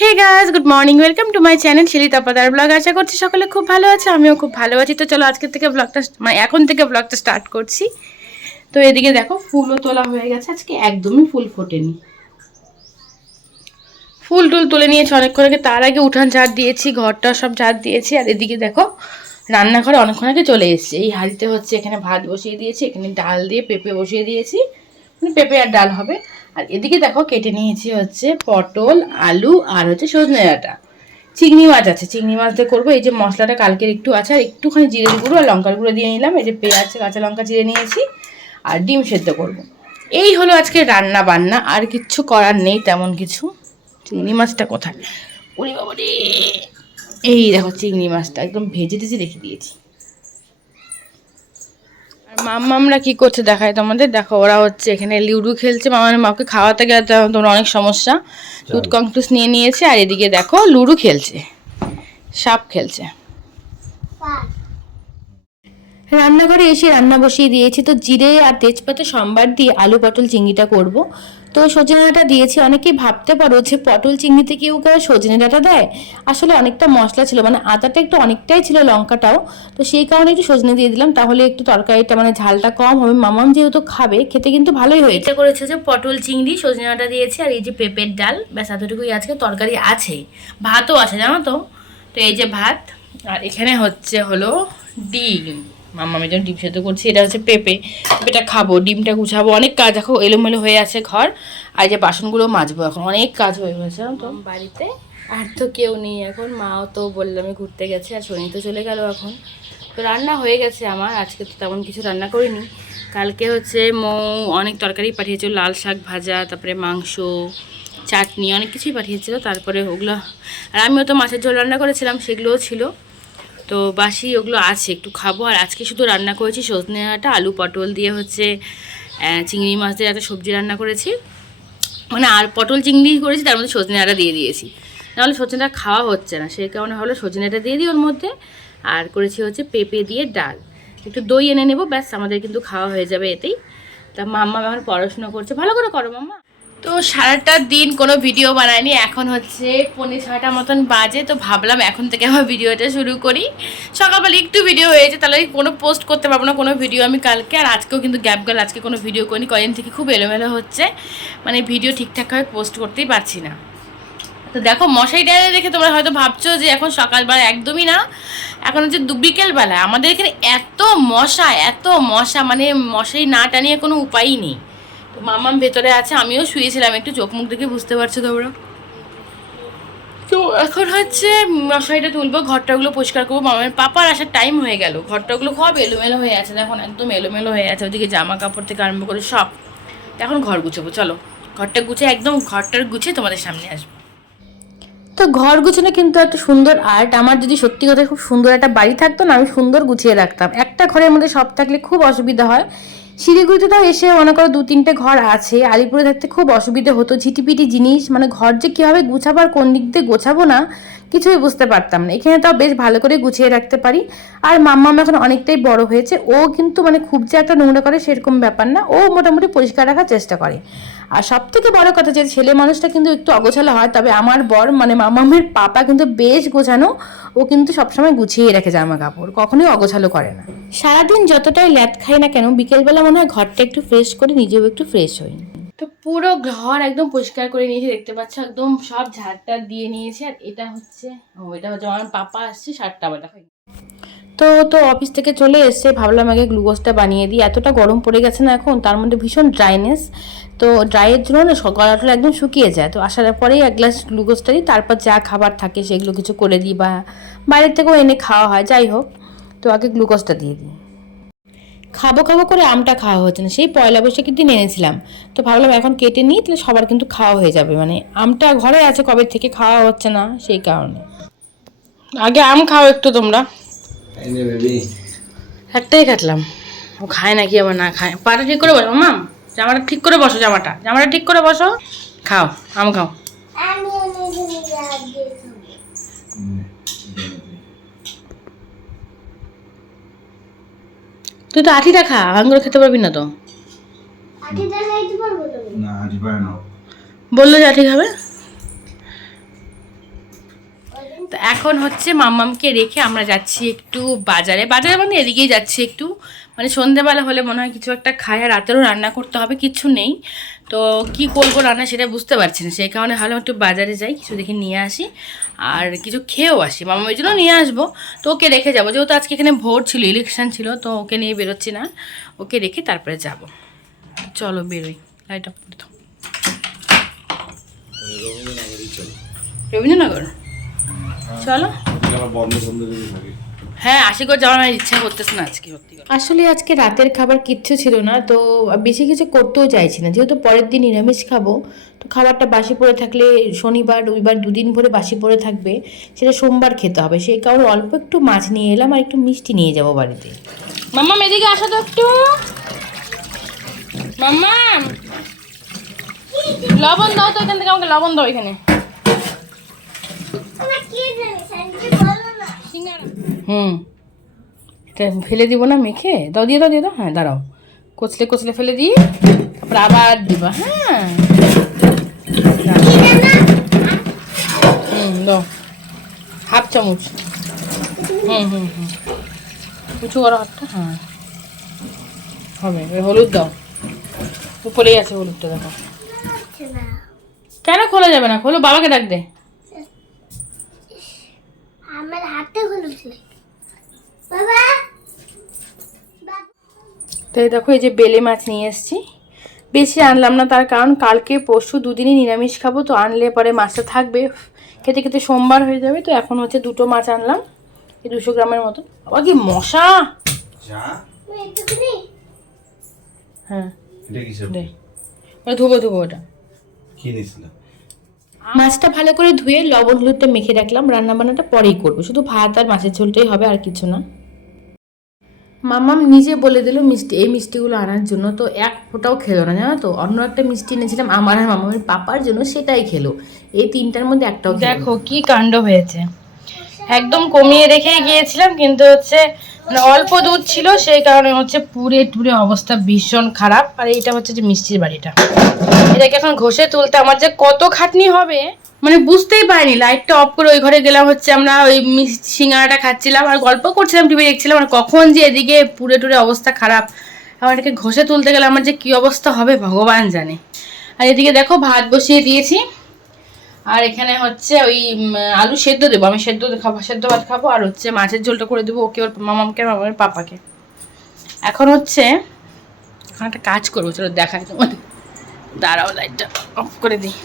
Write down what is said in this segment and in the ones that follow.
Hey guys, good morning, welcome to my channel Shili Tapadar vlog. আশা করছি সকলে খুব ভালো আছে, আমিও খুব ভালো আছি। তো চলো আজকে থেকে ব্লগটা এখন থেকে ব্লগটা স্টার্ট করছি। তো এদিকে দেখো ফুলও তোলা হয়ে গেছে, আজকে একদমই ফুল ফোটেনি। ফুল টুল তুলে নিয়েছি অনেকক্ষণ আগে, তার আগে উঠান ঝাড় দিয়েছি, ঘরটা সব ঝাড় দিয়েছি। আর এদিকে দেখো রান্নাঘরে অনেকক্ষণ আগে চলে এসেছি। এই হাঁড়িতে হচ্ছে এখানে ভাত বসিয়ে দিয়েছি, এখানে ডাল দিয়ে পেঁপে বসিয়ে দিয়েছি, মানে পেঁপে আর ডাল হবে। আর এদিকে দেখো কেটে নিয়েছি হচ্ছে পটল, আলু আর হচ্ছে সজনে ডাঁটা। চিংড়ি মাছ আছে, চিংড়ি মাছ দিয়ে করবো। এই যে মশলাটা কালকের একটু আছে, আর একটুখানি জিরের গুঁড়ো আর লঙ্কার গুঁড়ো দিয়ে নিলাম। এই যে পেঁয়াজ কাঁচা লঙ্কা চিড়ে নিয়েছি, আর ডিম সেদ্ধ করবো। এই হলো আজকে রান্না বান্না, আর কিচ্ছু করার নেই তেমন কিছু। চিংড়ি মাছটা কোথায়, ওরে বাবা রে! এই দেখো চিংড়ি মাছটা একদম ভেজে টেজে রেখে দিয়েছি। আর মাম্মামরা কি করছে দেখায় তোমাদের, দেখো ওরা হচ্ছে এখানে লুডো খেলছে। মাকে খাওয়াতে গেলে তোমরা অনেক সমস্যা, দুধ কংক্রিস নিয়ে নিয়েছে। আর এদিকে দেখো লুডো খেলছে, সাপ খেলছে। রান্নাঘরে এসে রান্না বসিয়ে দিয়েছি। তো জিরে আর তেজপাতা সম্বার দিয়ে আলু পটল চিংড়িটা করব। তো সজনে ডাঁটা দিয়েছি। অনেকেই ভাবতে পারো যে পটল চিংড়িতে কেউ কেউ সজনে ডাঁটা দেয়। আসলে অনেকটা মশলা ছিল, মানে আদাটা একটু অনেকটাই ছিল, লঙ্কাটাও। তো সেই কারণে একটু সজনে দিয়ে দিলাম, তাহলে একটু তরকারিটা মানে ঝালটা কম হবে। মামাম যেহেতু খাবে, খেতে কিন্তু ভালোই হয়েছে। এটা করেছে যে পটল চিংড়ি, সজনে ডাঁটা দিয়েছি, আর এই যে পেঁপের ডাল, ব্যাস এতটুকুই আজকে তরকারি আছে। ভাতও আছে জানো তো। তো এই যে ভাত, আর এখানে হলো ডিম। মাম্মামের জন্য ডিম সেদ্ধ করছি। এটা হচ্ছে পেঁপে, পেঁপেটা খাবো, ডিমটা গুছাবো, অনেক কাজ। দেখো এলোমেলো হয়ে আছে ঘর, আর যে বাসনগুলো মাজবো। এখন অনেক কাজ হয়ে গেছে তো বাড়িতে। আর তো কেউ নেই এখন, মাও তো বললামই ঘুরতে গেছে, আর শনি তো চলে গেল এখন। তো রান্না হয়ে গেছে আমার, আজকে তো তেমন কিছু রান্না করিনি। কালকে হচ্ছে মৌ অনেক তরকারি পাঠিয়েছিল, লাল শাক ভাজা, তারপরে মাংস, চাটনি, অনেক কিছুই পাঠিয়েছিল। তারপরে ওগুলো, আর আমিও তো মাছের ঝোল রান্না করেছিলাম, সেগুলোও ছিল। তো বাসি ওগুলো আছে, একটু খাবো। আর আজকে শুধু রান্না করেছি সজনে ডাঁটা, আলু পটল দিয়ে হচ্ছে চিংড়ি মাছ দিয়ে একটা সবজি রান্না করেছি, মানে আর পটল চিংড়ি করেছি, তার মধ্যে সজনে ডাঁটা দিয়ে দিয়েছি। নাহলে সজনে ডাঁটা খাওয়া হচ্ছে না, সেই কারণে হলো সজনে ডাঁটা দিয়ে দিই ওর মধ্যে। আর করেছি হচ্ছে পেঁপে দিয়ে ডাল, একটু দই এনে নেবো, ব্যাস আমাদের কিন্তু খাওয়া হয়ে যাবে এতেই। তা মাম্মা এখন পড়াশোনা করছে, ভালো করে করো মাম্মা। তো সারাটা দিন কোনো ভিডিও বানাইনি, এখন হচ্ছে 5:45 মতন বাজে। তো ভাবলাম এখন থেকে আমার ভিডিওটা শুরু করি। সকালবেলা একটু ভিডিও হয়েছে, তাহলে কোনো পোস্ট করতে পারবো না কোনো ভিডিও আমি কালকে। আর আজকেও কিন্তু গ্যাপ গেল, আজকে কোনো ভিডিও করিনি, কয়েকদিন থেকে খুব এলোমেলো হচ্ছে, মানে ভিডিও ঠিকঠাকভাবে পোস্ট করতেই পারছি না। তো দেখো মশারি টাইনে দেখে তোমরা হয়তো ভাবছো যে এখন সকালবেলা, একদমই না। এখন হচ্ছে বিকেলবেলা, আমাদের এখানে এত মশা, মানে মশারি না টানিয়ে কোনো উপায়ই নেই। তো মামাম ভেতরে আছে, আমিও শুয়েছিলাম, একটু চোখ মুখ দেখে বুঝতে পারছো তোমরা। তো এখন হচ্ছে মশারিটা তুলবো, ঘরটাগুলো পরিষ্কার করবো। মামার পাপার আসার টাইম হয়ে গেল, ঘরটাগুলো খুব এলোমেলো হয়ে আছে, এখন একদম এলোমেলো হয়ে আছে, ওদিকে জামা কাপড় থেকে আরম্ভ করে সব। এখন ঘর গুছাবো, চলো ঘরটা গুছে একদম ঘরটার গুছিয়ে তোমাদের সামনে আসবো। তো ঘর গুছানো কিন্তু একটা সুন্দর আর্ট। আমার যদি সত্যি কথা খুব সুন্দর একটা বাড়ি থাকতো না, আমি সুন্দর গুছিয়ে রাখতাম। একটা ঘরের মধ্যে সব থাকলে খুব অসুবিধা হয়। শিলিগুড়িতে তো এসে মনে করো 2-3টে ঘর আছে, আলিপুরে থাকতে খুব অসুবিধা হতো, ঝিটিপিটি জিনিস, মানে ঘর যে কীভাবে গুছাবো আর কোন দিক দিয়ে গোছাবো না কিছুই বুঝতে পারতাম না। এখানে তাও বেশ ভালো করে গুছিয়ে রাখতে পারি। আর মাম্মাম এখন অনেকটাই বড় হয়েছে, ও কিন্তু মানে খুব যে একটা নোংরা করে সেরকম ব্যাপার না, ও মোটামুটি পরিষ্কার রাখার চেষ্টা করে। আর সব থেকে বড় কথা যে ছেলে মানুষটা কিন্তু একটু অগোছালো হয়, তবে আমার বর মানে মামামের পাপা কিন্তু বেশ গোছানো। ও কিন্তু সবসময় গুছিয়ে রাখে জামা কাপড়, কখনোই অগোছালো করে না। সারাদিন যতটাই ল্যাদ খাই না কেন, বিকেলবেলা মনে হয় ঘরটা একটু ফ্রেশ করে নিজেও একটু ফ্রেশ হই। তো পুরো ঘর একদম পরিষ্কার করে নিয়েছি, দেখতে পাচ্ছ একদম সব ঝাড়টা দিয়ে নিয়েছি। আর এটা হচ্ছে আমার পাপা আসছে 7টা বাটা। তো তো অফিস থেকে চলে এসছে, ভাবলাম আগে গ্লুকোজটা বানিয়ে দিই। এতটা গরম পড়ে গেছে না এখন, তার মধ্যে ভীষণ ড্রাইনেস। তো ড্রাইয়ের জন্য না গলাটা একদম শুকিয়ে যায়। তো আসার পরেই 1 গ্লাস গ্লুকোজটা দিই, তারপর যা খাবার থাকে সেগুলো কিছু করে দিই, বা বাইরের থেকেও এনে খাওয়া হয়, যাই হোক। তো আগে গ্লুকোজটা দিয়ে দিই। খাবো খাবো করে আমটা খাওয়া হচ্ছে না, সেই পয়লা বৈশাখের দিন এনেছিলাম। তো ভাবলাম এখন কেটে নিই, তাহলে সবার কিন্তু খাওয়া হয়ে যাবে, মানে আমটা ঘরে আছে কবে থেকে, খাওয়া হচ্ছে না সেই কারণে। আগে আম খাও একটু তোমরা। একটাই কাটলাম, ও খায় নাকি আবার না খায়। পাটা ঠিক করে বসো মাম, জামাটা ঠিক করে বসো, জামাটা ঠিক করে বসো, খাও আম খাও। তুই তো আঠিটা খা, আঙ্গুর খেতে পারবি না তো। বললো যে আঠি খাবে। এখন হচ্ছে মাম্মামকে রেখে আমরা যাচ্ছি একটু বাজারে মানে এদিকেই যাচ্ছি একটু, মানে সন্ধ্যেবেলা হলে মনে হয় কিছু একটা খায়, আর রাতেরও রান্না করতে হবে, কিছু নেই। তো কি করবো রান্না সেটা বুঝতে পারছি না, সেই কারণে ভালো একটু বাজারে যাই, কিছু দেখে নিয়ে আসি আর কিছু খেয়েও আসি। মাম্মা ওই জন্য নিয়ে আসবো, তো ওকে রেখে যাবো, যেহেতু আজকে এখানে ভোট ছিল, ইলেকশন ছিল, তো ওকে নিয়ে বেরোচ্ছি না, ওকে রেখে তারপরে যাব। চলো বেরোই, লাইট অফ করে দাও। রবীন্দ্রনগর চলো। হ্যাঁ, আশীর্বাদ যাওয়ার আমার ইচ্ছা করতেছে না আজকে, সত্যি কথা। আসলে আজকে রাতের খাবার কিচ্ছু ছিল না, তো বেশি কিছু করতেও চাইছি না, যেহেতু পরের দিন নিরামিষ খাবো, তো খাবারটা বাসি পড়ে থাকলে শনিবার রবিবার দুদিন ভরে বাসি পড়ে থাকবে, সেটা সোমবার খেতে হবে, সেই কারণে অল্প একটু মাছ নিয়ে এলাম আর একটু মিষ্টি নিয়ে যাবো বাড়িতে। মাম্মা এদিকে আসো তো একটু, মাম্মা লবণ দাও তো, এখান থেকে আমাকে লবণ দাও এখানে। এটা ফেলে দিব না মেখে দাও, দিয়ে দাও, দিয়ে দাও। হ্যাঁ দাঁড়াও, কচলে কচলে ফেলে দিই, তারপর আবার দিবা। হ্যাঁ দাও, হাফ চামচ। উঁচু করো হাতটা। হ্যাঁ হবে, এবার হলুদ দাও, উপরেই আছে হলুদটা, দেখো। কেন খোলা যাবে না? খোলো, বাবাকে ডাক দে। আমার হাতে হলুদ বাবা। তো দেখো এই যে বেলে মাছ নিয়ে এসেছি, বেশি আনলাম না, তার কারণ কালকে পরশু দুদিনই নিরামিষ খাবো, তো আনলে পরে মাছটা থাকবে, খেতে খেতে সোমবার হয়ে যাবে। তো এখন হচ্ছে দুটো মাছ আনলাম, এই 200 গ্রামের মতো। আবার কি মশা! হ্যাঁ ধুবো ওটা। মাছটা ভালো করে ধুয়ে লবণ হলুদটা মেখে রাখলাম, রান্না বান্নাটা পরেই করবো, শুধু ভাত আর মাছের ঝোলটাই হবে, আর কিছু না। মাম্মাম নিজে বলে দিল এই মিষ্টিগুলো আনার জন্য, তো এক ফোঁটাও খেলো না, জানো তো। অন্য একটা মিষ্টি এনেছিলাম আমার আর মামামের পাপার জন্য, সেটাই খেলো। এই তিনটার মধ্যে একটাও। দেখো কি কাণ্ড হয়েছে, একদম কমিয়ে রেখে গিয়েছিলাম, কিন্তু হচ্ছে মানে অল্প দুধ ছিল, সেই কারণে হচ্ছে পুরে টুরে অবস্থা ভীষণ খারাপ। আর এইটা হচ্ছে যে মিষ্টির বাড়িটা, এটাকে এখন ঘষে তুলতে আমার যে কত খাটনি হবে, মানে বুঝতেই পারিনি। লাইটটা অফ করে ওই ঘরে গেলাম, হচ্ছে আমরা ওই সিঙ্গারাটা খাচ্ছিলাম আর গল্প করছিলাম, টিভি দেখছিলাম, আর কখন যে এদিকে পুরে টুরে অবস্থা খারাপ। আমার এটাকে ঘষে তুলতে গেলে আমার যে কী অবস্থা হবে ভগবান জানে। আর এদিকে দেখো ভাত বসিয়ে দিয়েছি, আর এখানে হচ্ছে ওই আলু সেদ্ধ দেবো, আমি সেদ্ধ ভাত খাবো, আর হচ্ছে মাছের ঝোলটা করে দেবো ওকে, ওর মামামকে, মামার পাপাকে। এখন হচ্ছে এখন একটা কাজ করবো, চলো দেখাই তোমাদের, দাঁড়াও লাইটটা অফ করে দিই।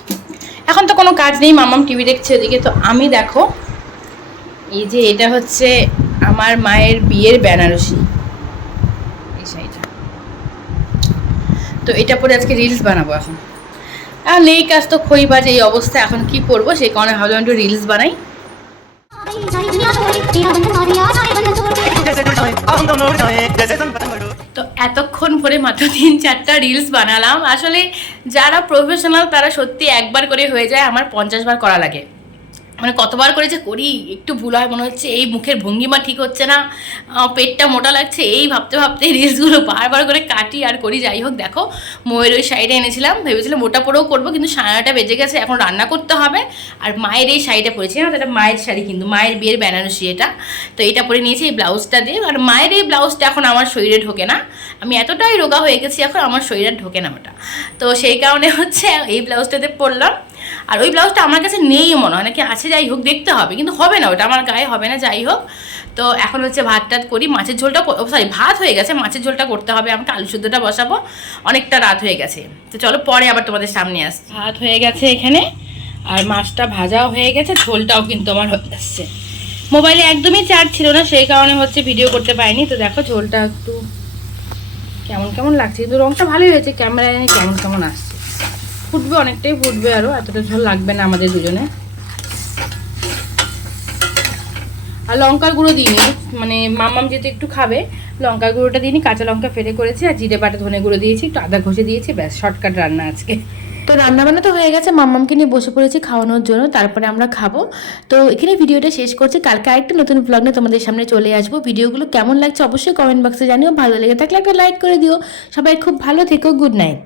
এখন তো কোনো কাজ নেই, মামাম টিভি দেখছে ওদিকে, তো আমি দেখো এই যে এটা হচ্ছে আমার মায়ের বিয়ের বেনারসি, এই শাড়িটা, তো এটা পরে আজকে রিলস বানাবো। এখন আর নেই কাজ, তো খই বাজে এই অবস্থা, এখন কি করবো, সেই কারণে ভাবলাম একটু রিলস বানাই। তো এতক্ষণ পরে মাত্র 3-4টা রিলস বানালাম। আসলে যারা প্রফেশনাল তারা সত্যি একবার করে হয়ে যায়, আমার 50 বার করা লাগে, মানে কতবার করে যে করি, একটু ভুল হয়, মনে হচ্ছে এই মুখের ভঙ্গিমা ঠিক হচ্ছে না, পেটটা মোটা লাগছে, এই ভাবতে ভাবতে রিলসগুলো বারবার করে কাটি আর করি। যাই হোক দেখো, ময়ের ওই শাড়িটা এনেছিলাম, ভেবেছিলাম ওটা পরেও করবো, কিন্তু 9:30 বেজে গেছে, এখন রান্না করতে হবে। আর মায়ের এই শাড়িটা পরেছি না, এটা মায়ের শাড়ি, কিন্তু মায়ের বিয়ের বেনারসি এটা, তো এটা পরে নিয়েছি এই ব্লাউজটা দিয়ে। আর মায়ের এই ব্লাউজটা এখন আমার শরীরে ঢোকে না, আমি এতটাই রোগা হয়ে গেছি এখন, আমার শরীরে ঢোকে না ওটা, তো সেই কারণে হচ্ছে এই ব্লাউজটাতে পরলাম। আর ওই ব্লাউজটা আমার কাছে নেই মনে হয়, নাকি আছে, যাই হোক দেখতে হবে, কিন্তু হবে না ওটা, আমার গায়ে হবে না, যাই হোক। তো এখন হচ্ছে ভাত টাত করি, মাছের ঝোলটা, সরি ভাত হয়ে গেছে, মাছের ঝোলটা করতে হবে, আমাকে আলু সুদ্ধটা বসাবো, অনেকটা রাত হয়ে গেছে, তো চলো পরে আবার তোমাদের সামনে আসছি। ভাত হয়ে গেছে এখানে, আর মাছটা ভাজাও হয়ে গেছে, ঝোলটাও কিন্তু আমার হয়ে যাচ্ছে। মোবাইলে একদমই চার্জ ছিল না, সেই কারণে হচ্ছে ভিডিও করতে পারিনি। তো দেখো ঝোলটা একটু কেমন কেমন লাগছে, কিন্তু রঙটা ভালোই হয়েছে, ক্যামেরায় কেমন কেমন আসছে, ফুটবে, অনেকটাই ফুটবে, আরও এতটা ঝোল লাগবে না আমাদের দুজনে। আর লঙ্কার গুঁড়ো দিইনি, মানে মাম্মাম যেহেতু একটু খাবে, লঙ্কার গুঁড়োটা দিইনি, কাঁচা লঙ্কা ফেলে করেছি, আর জিরে বাটা ধনে গুঁড়ো দিয়েছি, একটু আদা ঘষে দিয়েছি, ব্যাস শর্টকাট রান্না আজকে। তো রান্নাবান্না তো হয়ে গেছে, মাম্মামকে নিয়ে বসে পড়েছি খাওয়ানোর জন্য, তারপরে আমরা খাবো। তো এখানে ভিডিওটা শেষ করছি, কালকে আরেকটা নতুন ব্লগ নিয়ে তোমাদের সামনে চলে আসবো। ভিডিওগুলো কেমন লাগছে অবশ্যই কমেন্ট বক্সে জানিও, ভালো লেগে থাকলে একটা লাইক করে দিও। সবাই খুব ভালো থেকো, গুড নাইট।